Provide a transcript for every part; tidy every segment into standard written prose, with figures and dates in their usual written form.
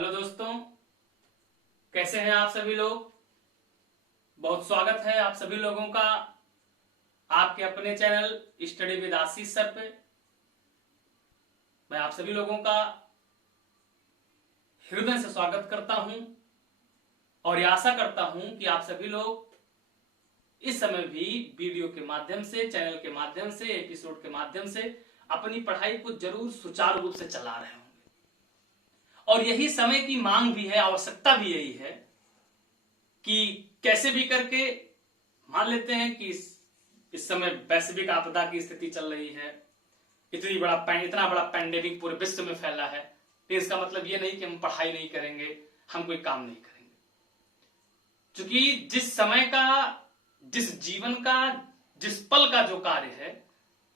Hello दोस्तों, कैसे हैं आप सभी लोग। बहुत स्वागत है आप सभी लोगों का आपके अपने channel study with Ashish sir पे। मैं आप सभी लोगों का हृदय से स्वागत करता हूं और ये आशा करता हूं कि आप सभी लोग इस समय भी वीडियो के माध्यम से, चैनल के माध्यम से, एपिसोड के माध्यम से अपनी पढ़ाई को जरूर सुचारू रूप से चला रहे होंगे। और यही समय की मांग भी है, आवश्यकता भी यही है कि कैसे भी करके मान लेते हैं कि इस समय वैश्विक आपदा की स्थिति चल रही है, इतना बड़ा पैंडेमिक पूरे विश्व में फैला है। तो इसका मतलब ये नहीं कि हम पढ़ाई नहीं करेंगे, हम कोई काम नहीं करेंगे। क्योंकि जिस समय का, जिस जीवन का, जिस पल का जो कार्य है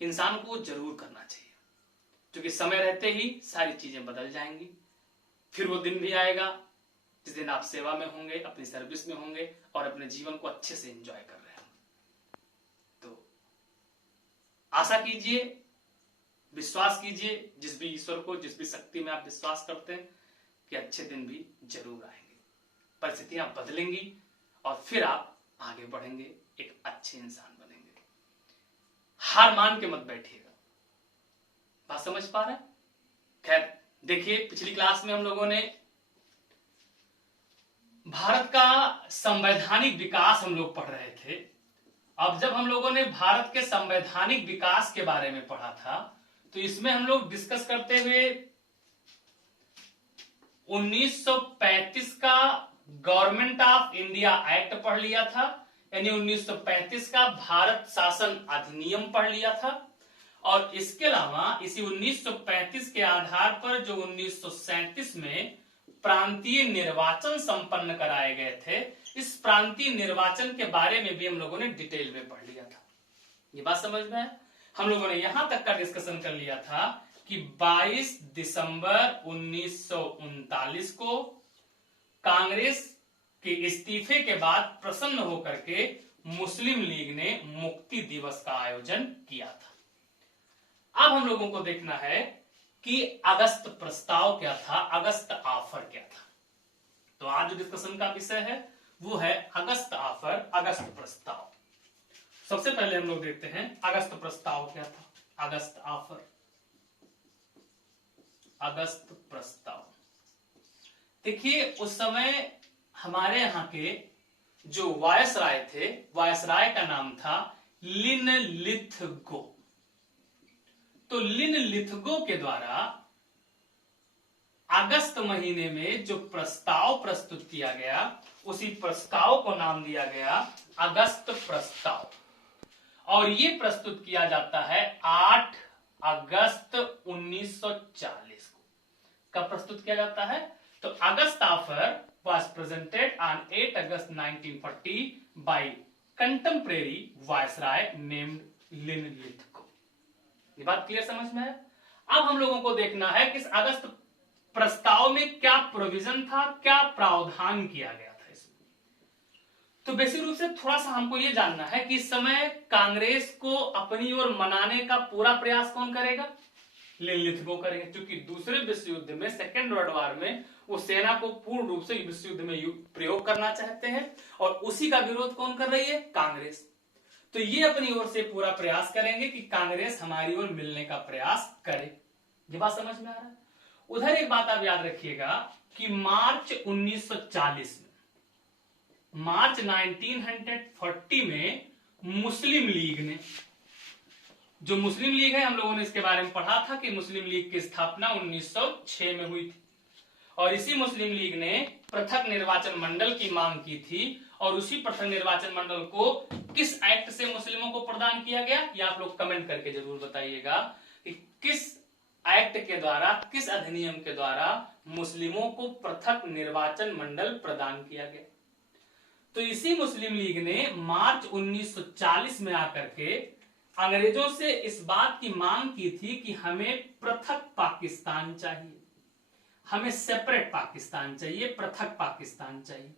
इंसान को जरूर करना चाहिए। क्योंकि समय रहते ही सारी चीजें बदल जाएंगी। फिर वो दिन भी आएगा जिस दिन आप सेवा में होंगे, अपनी सर्विस में होंगे और अपने जीवन को अच्छे से एंजॉय कर रहे होंगे। तो आशा कीजिए, विश्वास कीजिए जिस भी ईश्वर को, जिस भी शक्ति में आप विश्वास करते हैं कि अच्छे दिन भी जरूर आएंगे, परिस्थितियां बदलेंगी और फिर आप आगे बढ़ेंगे, एक अच्छे इंसान बनेंगे। हार मान के मत बैठिएगा। बात समझ पा रहे हैं? खैर देखिए, पिछली क्लास में हम लोगों ने भारत का संवैधानिक विकास हम लोग पढ़ रहे थे। अब जब हम लोगों ने भारत के संवैधानिक विकास के बारे में पढ़ा था तो इसमें हम लोग डिस्कस करते हुए 1935 का गवर्नमेंट ऑफ इंडिया एक्ट पढ़ लिया था, यानी 1935 का भारत शासन अधिनियम पढ़ लिया था। और इसके अलावा इसी 1935 के आधार पर जो 1937 में प्रांतीय निर्वाचन संपन्न कराए गए थे, इस प्रांतीय निर्वाचन के बारे में भी हम लोगों ने डिटेल में पढ़ लिया था। ये बात समझ में है? हम लोगों ने यहां तक का डिस्कशन कर लिया था कि 22 दिसंबर 1939 को कांग्रेस के इस्तीफे के बाद प्रसन्न होकर के मुस्लिम लीग ने मुक्ति दिवस का आयोजन किया था। अब हम लोगों को देखना है कि अगस्त प्रस्ताव क्या था, अगस्त ऑफर क्या था। तो आज जो डिस्कशन का विषय है वो है अगस्त ऑफर, अगस्त प्रस्ताव। सबसे पहले हम लोग देखते हैं अगस्त प्रस्ताव क्या था। अगस्त ऑफर, अगस्त प्रस्ताव। देखिए, उस समय हमारे यहाँ के जो वायसराय थे, वायसराय का नाम था लिनलिथगो। तो लिनलिथगो के द्वारा अगस्त महीने में जो प्रस्ताव प्रस्तुत किया गया, उसी प्रस्ताव को नाम दिया गया अगस्त प्रस्ताव। और ये प्रस्तुत किया जाता है 8 अगस्त 1940 को। कब प्रस्तुत किया जाता है? तो अगस्त offer was presented on 8 August 1940 by contemporary viceroy named Linlithgow. ये बात क्लियर समझ में है? अब हम लोगों को देखना है कि इस अगस्त प्रस्ताव में क्या प्रोविजन था, क्या प्रावधान किया गया था इसमें। तो बेसिक रूप से थोड़ा सा हमको यह जानना है कि इस समय कांग्रेस को अपनी ओर मनाने का पूरा प्रयास कौन करेगा? लिनलिथगो करेंगे। क्योंकि दूसरे विश्व युद्ध में, सेकेंड वर्ल्ड वॉर में, वो सेना को पूर्ण रूप से विश्व युद्ध में प्रयोग करना चाहते हैं और उसी का विरोध कौन कर रही है? कांग्रेस। तो ये अपनी ओर से पूरा प्रयास करेंगे कि कांग्रेस हमारी ओर मिलने का प्रयास करे। ये बात समझ में आ रहा है? उधर एक बात आप याद रखिएगा कि मार्च 1940 में, मार्च 1940 में मुस्लिम लीग ने, जो मुस्लिम लीग है, हम लोगों ने इसके बारे में पढ़ा था कि मुस्लिम लीग की स्थापना 1906 में हुई थी। और इसी मुस्लिम लीग ने पृथक निर्वाचन मंडल की मांग की थी। और उसी पृथक निर्वाचन मंडल को किस एक्ट से मुस्लिमों को प्रदान किया गया, ये आप लोग कमेंट करके जरूर बताइएगा कि किस एक्ट के द्वारा, किस अधिनियम के द्वारा मुस्लिमों को पृथक निर्वाचन मंडल प्रदान किया गया। तो इसी मुस्लिम लीग ने मार्च 1940 में आकर के अंग्रेजों से इस बात की मांग की थी कि हमें पृथक पाकिस्तान चाहिए, हमें सेपरेट पाकिस्तान चाहिए, पृथक पाकिस्तान चाहिए।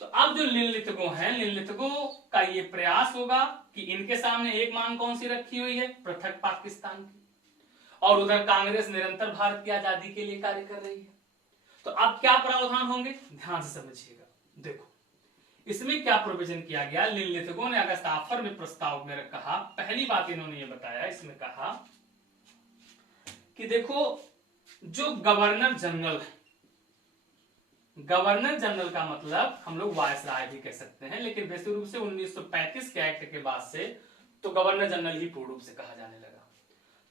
तो अब जो लिनलिथगो है, लिनलिथगो का ये प्रयास होगा कि इनके सामने एक मांग कौन सी रखी हुई है? पृथक पाकिस्तान की। और उधर कांग्रेस निरंतर भारत की आजादी के लिए कार्य कर रही है। तो अब क्या प्रावधान होंगे, ध्यान से समझिएगा। देखो इसमें क्या प्रोविजन किया गया, निम्नलिखितों ने अगस्त आफर में प्रस्ताव में कहा, पहली बात इन्होंने ये बताया, इसमें कहा कि देखो जो गवर्नर जनरल है, गवर्नर जनरल का मतलब हम लोग वायसराय भी कह सकते हैं, लेकिन वैसे रूप से 1935 के एक्ट के बाद से तो गवर्नर जनरल ही पूर्ण रूप से कहा जाने लगा।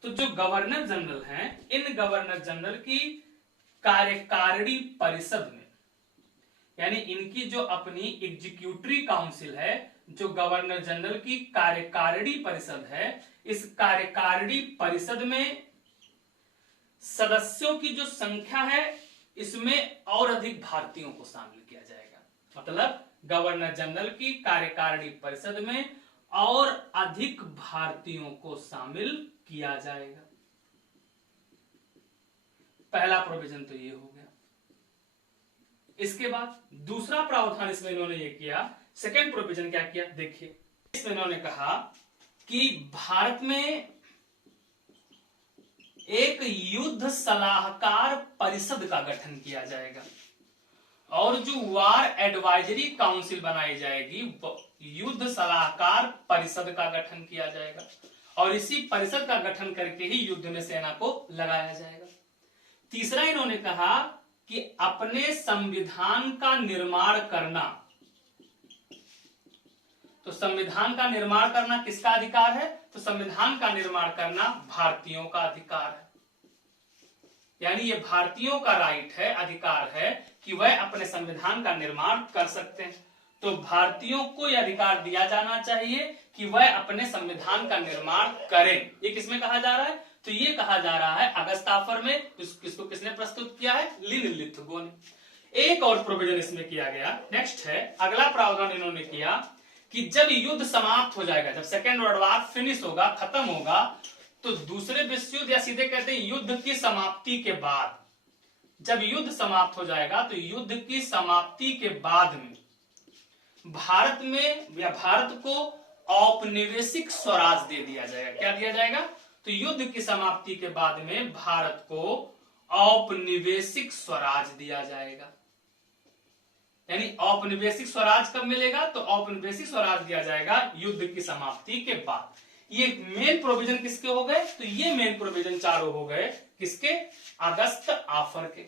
तो जो गवर्नर जनरल हैं, इन गवर्नर जनरल की कार्यकारिणी परिषद में, यानी इनकी जो अपनी एग्जीक्यूटिव काउंसिल है, जो गवर्नर जनरल की कार्यकारिणी परिषद है, इस कार्यकारिणी परिषद में सदस्यों की जो संख्या है, इसमें और अधिक भारतीयों को शामिल किया जाएगा। मतलब गवर्नर जनरल की कार्यकारिणी परिषद में और अधिक भारतीयों को शामिल किया जाएगा। पहला प्रोविजन तो ये हो गया। इसके बाद दूसरा प्रावधान इसमें इन्होंने ये किया, सेकेंड प्रोविजन क्या किया, देखिए इसमें इन्होंने कहा कि भारत में एक युद्ध सलाहकार परिषद का गठन किया जाएगा और जो वार एडवाइजरी काउंसिल बनाई जाएगी, युद्ध सलाहकार परिषद का गठन किया जाएगा और इसी परिषद का गठन करके ही युद्ध में सेना को लगाया जाएगा। तीसरा इन्होंने कहा कि अपने संविधान का निर्माण करना, तो संविधान का निर्माण करना किसका अधिकार है, तो संविधान का निर्माण करना भारतीयों का अधिकार है। यानी ये भारतीयों का राइट है, अधिकार है कि वह अपने संविधान का निर्माण कर सकते हैं। तो भारतीयों को यह अधिकार दिया जाना चाहिए कि वह अपने संविधान का निर्माण करें। ये किसमें कहा जा रहा है, तो ये कहा जा रहा है अगस्त आफर में। किसको किसने प्रस्तुत किया है, लिनलिथगो ने। एक और प्रोविजन इसमें किया गया, नेक्स्ट है अगला प्रावधान इन्होंने किया कि जब युद्ध समाप्त हो जाएगा, जब सेकेंड वर्ल्ड वॉर फिनिश होगा, खत्म होगा, तो दूसरे विश्व युद्ध या सीधे कहते हैं युद्ध की समाप्ति के बाद, जब युद्ध समाप्त हो जाएगा तो युद्ध की समाप्ति के बाद में भारत में या भारत को औपनिवेशिक स्वराज दे दिया जाएगा। क्या दिया जाएगा, तो युद्ध की समाप्ति के बाद में भारत को औपनिवेशिक स्वराज दिया जाएगा। यानी औपनिवेशिक स्वराज कब मिलेगा, तो औपनिवेशिक स्वराज दिया जाएगा युद्ध की समाप्ति के बाद। ये मेन प्रोविजन किसके हो गए, तो ये मेन प्रोविजन चारों हो गए किसके, अगस्त आफर के।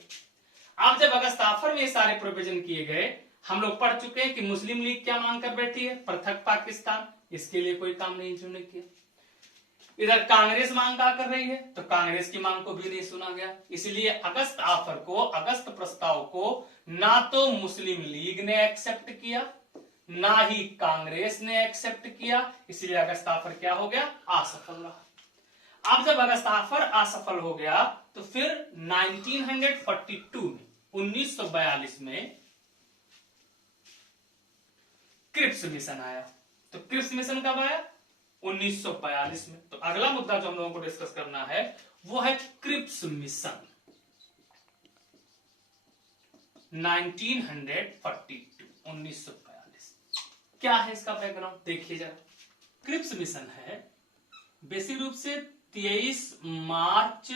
अब जब अगस्त आफर में ये सारे प्रोविजन किए गए, हम लोग पढ़ चुके हैं कि मुस्लिम लीग क्या मांग कर बैठी है, पृथक पाकिस्तान, इसके लिए कोई काम नहीं इन्होंने किया। इधर कांग्रेस मांग क्या कर रही है, तो कांग्रेस की मांग को भी नहीं सुना गया। इसलिए अगस्त आफर को, अगस्त प्रस्ताव को ना तो मुस्लिम लीग ने एक्सेप्ट किया, ना ही कांग्रेस ने एक्सेप्ट किया। इसलिए अगस्त आफर क्या हो गया, असफल रहा। अब जब अगस्त आफर असफल हो गया तो फिर 1942 में, 1942 में क्रिप्स मिशन आया। तो क्रिप्स मिशन कब आया, 1942 में। तो अगला मुद्दा जो हम लोगों को डिस्कस करना है वो है क्रिप्स मिशन 1942। क्या है इसका बैकग्राउंड, देखिए जरा। क्रिप्स मिशन है बेसिक रूप से 23 मार्च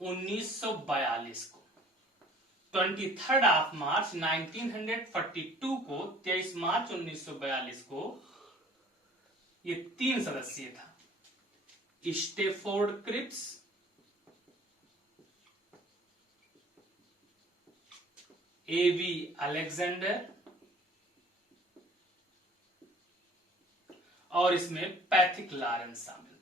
1942 को, 23 मार्च 1942 को, 23 मार्च 1942 को ये 3 सदस्यीय था, स्टेफोर्ड क्रिप्स, एवी अलेक्जेंडर और इसमें पैथिक लॉरेंस शामिल थे।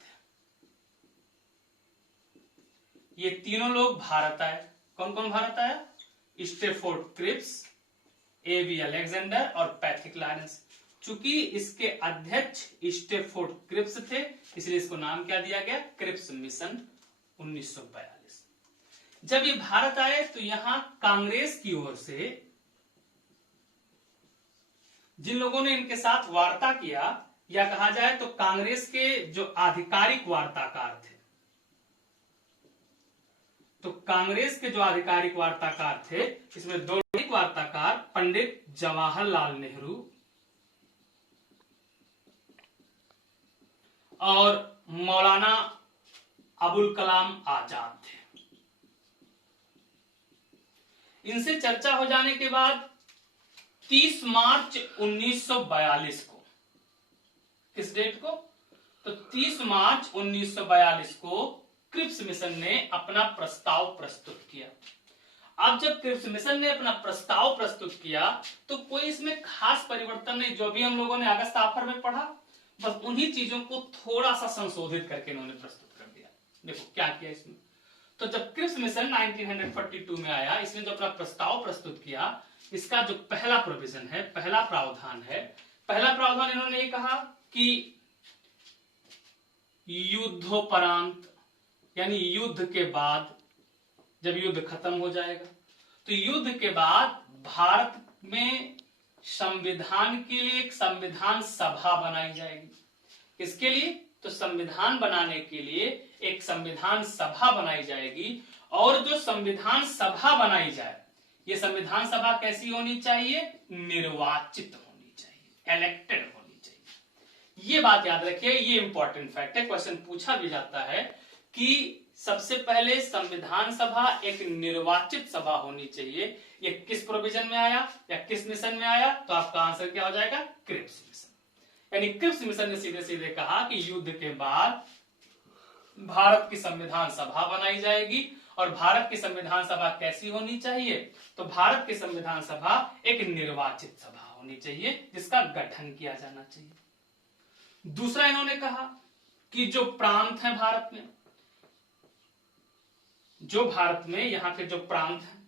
ये तीनों लोग भारत आए। कौन कौन भारत आया, स्टेफोर्ड क्रिप्स, एवी अलेक्जेंडर और पैथिक लॉरेंस। चूंकि इसके अध्यक्ष स्टेफोर्ड क्रिप्स थे, इसलिए इसको नाम क्या दिया गया, क्रिप्स मिशन 1942। जब ये भारत आए तो यहां कांग्रेस की ओर से जिन लोगों ने इनके साथ वार्ता किया, या कहा जाए तो कांग्रेस के जो आधिकारिक वार्ताकार थे, तो कांग्रेस के जो आधिकारिक वार्ताकार थे, इसमें दो वार्ताकार पंडित जवाहरलाल नेहरू और मौलाना अबुल कलाम आजाद थे। इनसे चर्चा हो जाने के बाद 30 मार्च 1942 को, किस डेट को, तो 30 मार्च 1942 को क्रिप्स मिशन ने अपना प्रस्ताव प्रस्तुत किया। अब जब क्रिप्स मिशन ने अपना प्रस्ताव प्रस्तुत किया तो कोई इसमें खास परिवर्तन नहीं, जो भी हम लोगों ने अगस्त ऑफर में पढ़ा, बस उन्हीं चीजों को थोड़ा सा संशोधित करके इन्होंने प्रस्तुत कर दिया। देखो क्या किया इसमें, तो जब क्रिप्स मिशन 1942 में आया, इसने जो अपना प्रस्ताव प्रस्तुत किया, इसका जो पहला प्रोविजन है, पहला प्रावधान है, पहला प्रावधान इन्होंने ये कहा कि युद्धोपरांत, यानी युद्ध के बाद, जब युद्ध खत्म हो जाएगा तो युद्ध के बाद भारत में संविधान के लिए एक संविधान सभा बनाई जाएगी। किसके लिए, तो संविधान बनाने के लिए एक संविधान सभा बनाई जाएगी। और जो संविधान सभा बनाई जाए, ये संविधान सभा कैसी होनी चाहिए, निर्वाचित होनी चाहिए, इलेक्टेड होनी चाहिए। ये बात याद रखिए, ये इंपॉर्टेंट फैक्ट है, क्वेश्चन पूछा भी जाता है कि सबसे पहले संविधान सभा एक निर्वाचित सभा होनी चाहिए। ये किस प्रोविजन में आया या किस मिशन में आया, तो आपका आंसर क्या हो जाएगा, क्रिप्स मिशन। यानी क्रिप्स मिशन ने सीधे सीधे कहा कि युद्ध के बाद भारत की संविधान सभा बनाई जाएगी। और भारत की संविधान सभा कैसी होनी चाहिए, तो भारत की संविधान सभा एक निर्वाचित सभा होनी चाहिए, जिसका गठन किया जाना चाहिए। दूसरा इन्होंने कहा कि जो प्रांत हैं भारत में, जो भारत में यहां के जो प्रांत हैं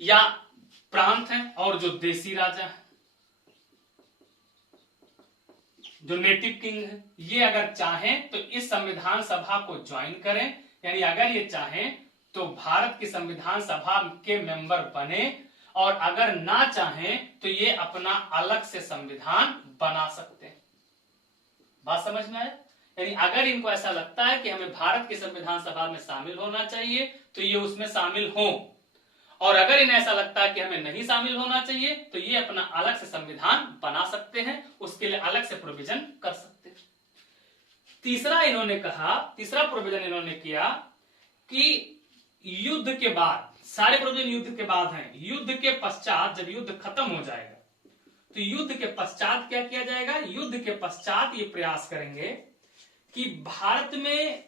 या प्रांत हैं और जो देसी राजा हैं, जो नेटिव किंग है, ये अगर चाहें तो इस संविधान सभा को ज्वाइन करें। यानी अगर ये चाहें तो भारत की संविधान सभा के मेंबर बने, और अगर ना चाहें तो ये अपना अलग से संविधान बना सकते हैं। बात समझ में आया? यानी अगर इनको ऐसा लगता है कि हमें भारत की संविधान सभा में शामिल होना चाहिए तो ये उसमें शामिल हो, और अगर इन्हें ऐसा लगता है कि हमें नहीं शामिल होना चाहिए तो ये अपना अलग से संविधान बना सकते हैं, उसके लिए अलग से प्रोविजन कर सकते हैं। तीसरा इन्होंने कहा, तीसरा प्रोविजन इन्होंने किया कि युद्ध के बाद, सारे प्रोविजन युद्ध के बाद हैं, युद्ध के पश्चात जब युद्ध खत्म हो जाएगा तो युद्ध के पश्चात क्या किया जाएगा, युद्ध के पश्चात ये प्रयास करेंगे कि भारत में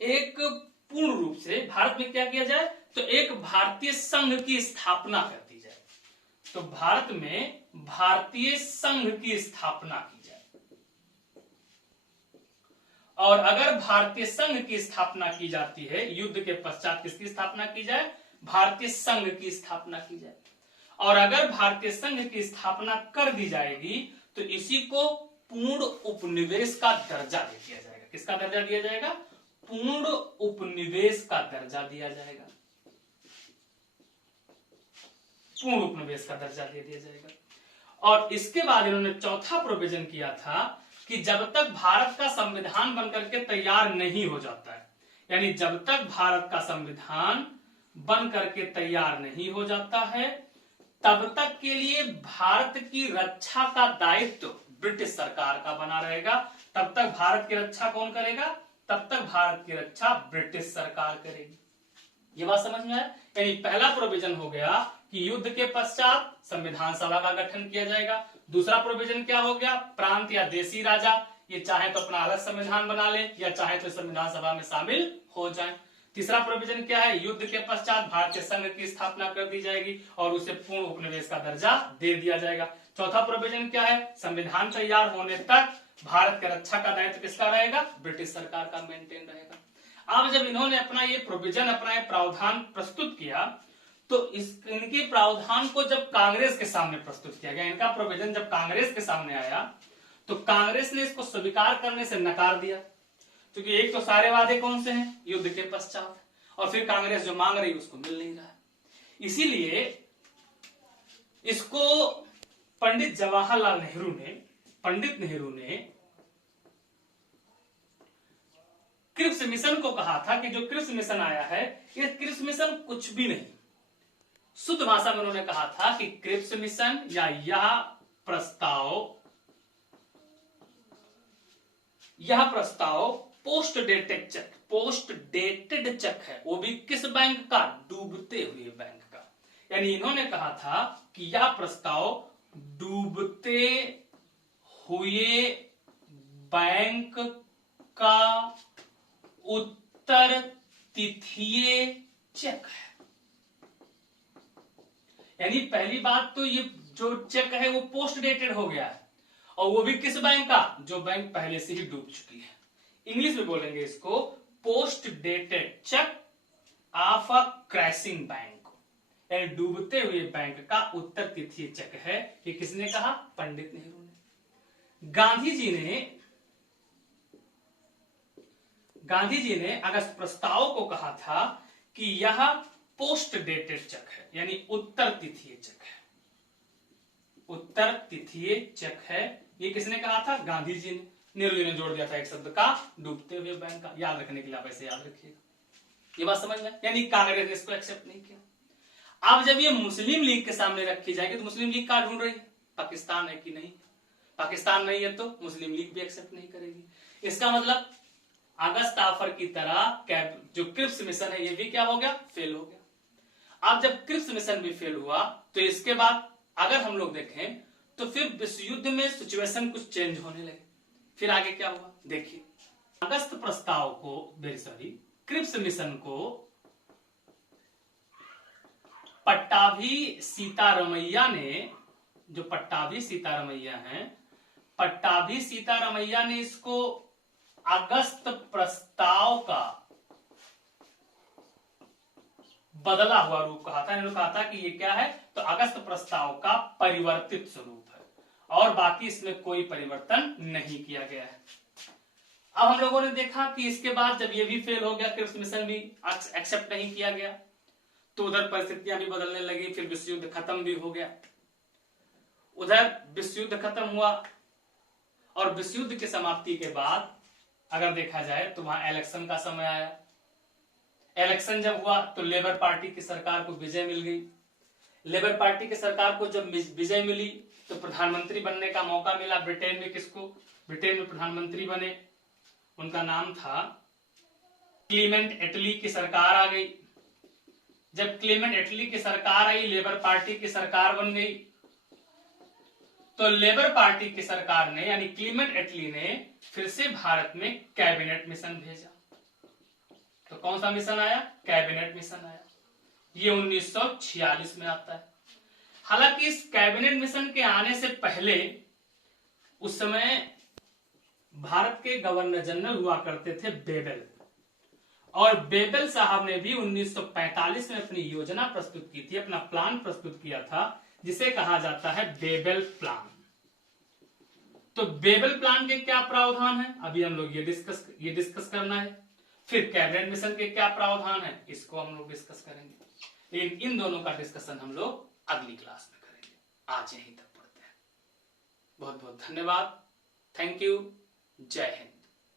एक पूर्ण रूप से, भारत में क्या किया जाए, तो एक भारतीय संघ की स्थापना कर दी जाए। तो भारत में भारतीय संघ की स्थापना की जाए, और अगर भारतीय संघ की स्थापना की जाती है, युद्ध के पश्चात किसकी स्थापना की जाए, भारतीय संघ की स्थापना की जाए। और अगर भारतीय संघ की स्थापना कर दी जाएगी तो इसी को पूर्ण उपनिवेश का दर्जा दे दिया जाएगा। किसका दर्जा दिया जाएगा, पूर्ण उपनिवेश का दर्जा दिया जाएगा, पूर्ण उपनिवेश का दर्जा दे दिया जाएगा। और इसके बाद इन्होंने चौथा प्रोविजन किया था कि जब तक भारत का संविधान बनकर के तैयार नहीं हो जाता है, यानी जब तक भारत का संविधान बन करके तैयार नहीं हो जाता है, तब तक के लिए भारत की रक्षा का दायित्व ब्रिटिश सरकार का बना रहेगा। तब तक भारत की रक्षा कौन करेगा, तब तक भारत की रक्षा ब्रिटिश सरकार करेगी। ये बात समझ में आया? यानी पहला प्रोविजन हो गया कि युद्ध के पश्चात संविधान सभा का गठन किया जाएगा। दूसरा प्रोविजन क्या हो गया, प्रांत या देसी राजा ये चाहे तो अपना अलग संविधान बना ले या चाहे तो संविधान सभा में शामिल हो जाए। तीसरा प्रोविजन क्या है, युद्ध के पश्चात भारतीय संघ की स्थापना कर दी जाएगी और उसे पूर्ण उपनिवेश का दर्जा दे दिया जाएगा। चौथा प्रोविजन क्या है, संविधान तैयार होने तक भारत के रक्षा का दायित्व किसका रहेगा, ब्रिटिश सरकार का मेंटेन रहेगा। अब जब इन्होंने अपना ये प्रोविजन, अपना ये प्रावधान प्रस्तुत किया तो इनके प्रावधान को जब कांग्रेस के सामने प्रस्तुत किया गया, इनका प्रोविजन जब कांग्रेस के सामने आया तो कांग्रेस ने इसको स्वीकार करने से नकार दिया, क्योंकि एक तो सारे वादे कौन से हैं, युद्ध के पश्चात, और फिर कांग्रेस जो मांग रही उसको मिल नहीं रहा। इसीलिए इसको पंडित जवाहरलाल नेहरू ने, पंडित नेहरू ने क्रिप्स मिशन को कहा था कि जो क्रिप्स मिशन आया है ये क्रिप्स मिशन कुछ भी नहीं, शुद्ध भाषा में उन्होंने कहा था कि क्रिप्स मिशन या यह प्रस्ताव पोस्ट डेटेड चेक है, वो भी किस बैंक का, डूबते हुए बैंक का। यानी इन्होंने कहा था कि यह प्रस्ताव डूबते हुए बैंक का उत्तर तिथीय चेक है। यानी पहली बात तो ये जो चेक है वो पोस्ट डेटेड हो गया है, और वो भी किस बैंक का, जो बैंक पहले से ही डूब चुकी है। इंग्लिश में बोलेंगे इसको post dated cheque of a crashing bank, यानी डूबते हुए बैंक का उत्तर तिथीय चेक है। ये किसने कहा? पंडित नेहरू ने। गांधी जी ने अगस्त प्रस्ताव को कहा था कि यह पोस्ट डेटेड चेक है, यानी उत्तर तिथीय चेक है। उत्तर तिथीय चेक है, ये किसने कहा था? गांधी जी ने। नेहरू जी ने जोड़ दिया था एक शब्द का, डूबते हुए बैंक का। याद रखने के लिए आप ऐसे याद रखिएगा, ये बात समझ में। यानी कांग्रेस ने इसको एक्सेप्ट नहीं किया। अब जब ये मुस्लिम लीग के सामने रखी जाएगी तो मुस्लिम लीग कहां ढूंढ रही है? पाकिस्तान है कि नहीं? पाकिस्तान नहीं है तो मुस्लिम लीग भी एक्सेप्ट नहीं करेगी। इसका मतलब अगस्त ऑफर की तरह जो क्रिप्स मिशन है ये भी क्या हो गया? फेल हो गया। अब जब क्रिप्स मिशन भी फेल हुआ तो इसके बाद अगर हम लोग देखें तो फिर विश्व युद्ध में सिचुएशन कुछ चेंज होने लगे। फिर आगे क्या हुआ देखिए। अगस्त प्रस्ताव को क्रिप्स मिशन को पट्टाभी सीतारमैया ने, जो पट्टाभी सीतारमैया हैं, पट्टाभी सीतारमैया ने इसको अगस्त प्रस्ताव का बदला हुआ रूप कहा था। इन्होंने कहा था कि ये क्या है? तो अगस्त प्रस्ताव का परिवर्तित स्वरूप है, और बाकी इसमें कोई परिवर्तन नहीं किया गया है। अब हम लोगों ने देखा कि इसके बाद जब ये भी फेल हो गया, क्रिप्स मिशन भी एक्सेप्ट नहीं किया गया, तो उधर परिस्थितियां भी बदलने लगी। फिर विश्व युद्ध खत्म भी हो गया। उधर विश्व युद्ध खत्म हुआ, और विश्व युद्ध की समाप्ति के बाद अगर देखा जाए तो वहां इलेक्शन का समय आया। इलेक्शन जब हुआ तो लेबर पार्टी की सरकार को विजय मिल गई। लेबर पार्टी की सरकार को जब विजय मिली तो प्रधानमंत्री बनने का मौका मिला ब्रिटेन में। किसको? ब्रिटेन में प्रधानमंत्री बने, उनका नाम था क्लीमेंट एटली की सरकार आ गई। जब क्लीमेंट एटली की सरकार आई, लेबर पार्टी की सरकार बन गई, तो लेबर पार्टी की सरकार ने यानी क्लीमेंट एटली ने फिर से भारत में कैबिनेट मिशन भेजा। तो कौन सा मिशन आया? कैबिनेट मिशन आया। ये 1946 में आता है। हालांकि इस कैबिनेट मिशन के आने से पहले उस समय भारत के गवर्नर जनरल हुआ करते थे बेबल, और बेबल साहब ने भी 1945 में अपनी योजना प्रस्तुत की थी, अपना प्लान प्रस्तुत किया था, जिसे कहा जाता है बेबल प्लान। तो बेबल प्लान के क्या प्रावधान है, अभी हम लोग ये डिस्कस करना है। फिर कैबिनेट मिशन के क्या प्रावधान है, इसको हम लोग डिस्कस करेंगे। लेकिन इन दोनों का डिस्कशन हम लोग अगली क्लास में करेंगे। आज यहीं तक पढ़ते हैं। बहुत बहुत धन्यवाद। Thank you. जय हिंद।